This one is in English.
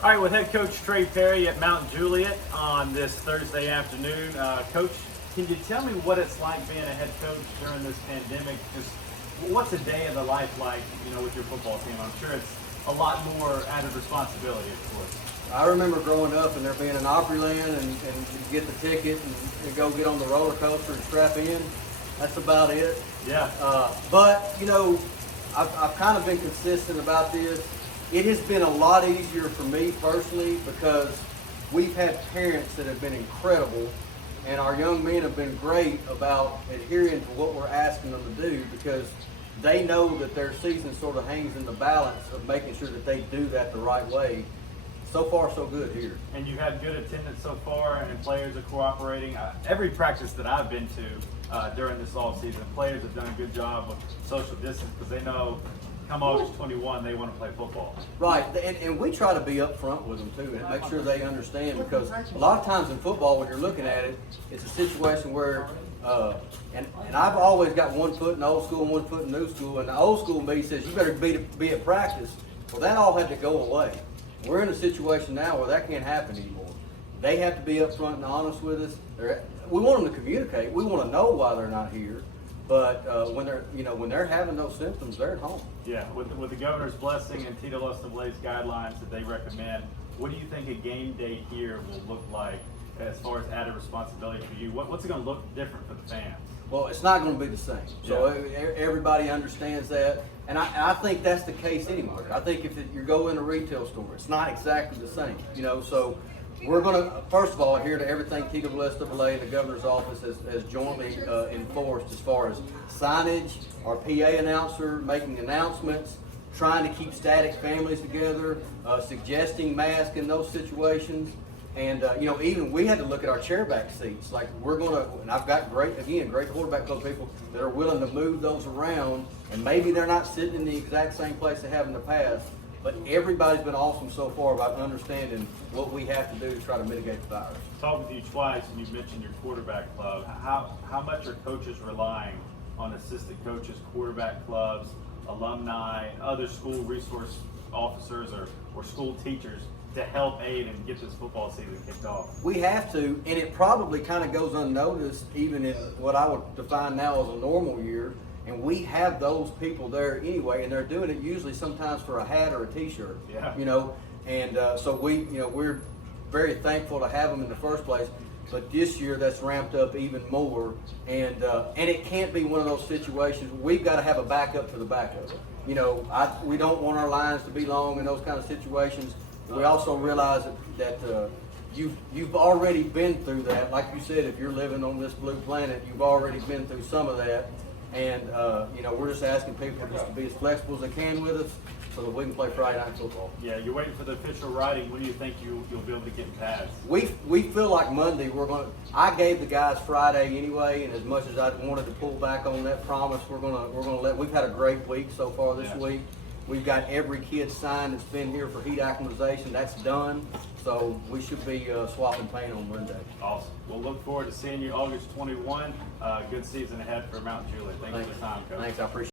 All right, with head coach Trey Perry at Mount Juliet on this Thursday afternoon. Coach, can you tell me what it's like being a head coach during this pandemic? Just what's a day of the life like, with your football team? I'm sure it's a lot more added responsibility, of course. I remember growing up and there being an Opryland and you get the ticket and go get on the roller coaster and strap in. That's about it. Yeah. But I've kind of been consistent about this. It has been a lot easier for me personally because we've had parents that have been incredible, and our young men have been great about adhering to what we're asking them to do because they know that their season sort of hangs in the balance of making sure that they do that the right way. So far, so good here. And you've had good attendance so far, and players are cooperating. Every practice that I've been to during this off season, players have done a good job of social distance because they know come August 21, they want to play football. Right, and we try to be upfront with them too and make sure they understand because a lot of times in football when you're looking at it, it's a situation where, and I've always got one foot in old school and one foot in new school, and the old school me says you better be at practice. Well, that all had to go away. We're in a situation now where that can't happen anymore. They have to be upfront and honest with us. We want them to communicate. We want to know why they're not here. But when they're having those symptoms, they're at home. Yeah, with the governor's blessing and Tito Lustemblade's guidelines that they recommend, what do you think a game day here will look like as far as added responsibility for you? What's it going to look different for the fans? Well, it's not going to be the same. So everybody understands that. And I think that's the case anywhere. I think if you go in a retail store, it's not exactly the same. So we're going to, first of all, adhere to everything Tito Lustemblaade and the governor's office has jointly enforced as far as signage, our PA announcer making announcements, trying to keep static families together, suggesting masks in those situations. And, even we had to look at our chairback seats. Like and I've got great quarterback coach people that are willing to move those around, and maybe they're not sitting in the exact same place they have in the past, but everybody's been awesome so far about understanding what we have to do to try to mitigate the virus. Talked with you twice, and you mentioned your quarterback club. How much are coaches relying on assistant coaches, quarterback clubs, alumni, other school resource officers, or school teachers to help aid and get this football season kicked off? We have to, and it probably kind of goes unnoticed even in what I would define now as a normal year. And we have those people there anyway, and they're doing it usually sometimes for a hat or a T-shirt. Yeah. And so we're very thankful to have them in the first place. But this year that's ramped up even more, and it can't be one of those situations. We've got to have a backup for the backup. We don't want our lines to be long in those kind of situations. We also realize that you've already been through that. Like you said, if you're living on this blue planet, you've already been through some of that. And, we're just asking people just to be as flexible as they can with us so that we can play Friday night football. Yeah, you're waiting for the official writing. When do you think you'll be able to get pads? We feel like Monday I gave the guys Friday anyway, and as much as I wanted to pull back on that promise, we've had a great week so far this week. We've got every kid signed that's been here for heat acclimatization. That's done. So we should be swapping paint on Monday. Awesome. We'll look forward to seeing you August 21. Good season ahead for Mount Juliet. Thanks for the time, Coach. Thanks, I appreciate it.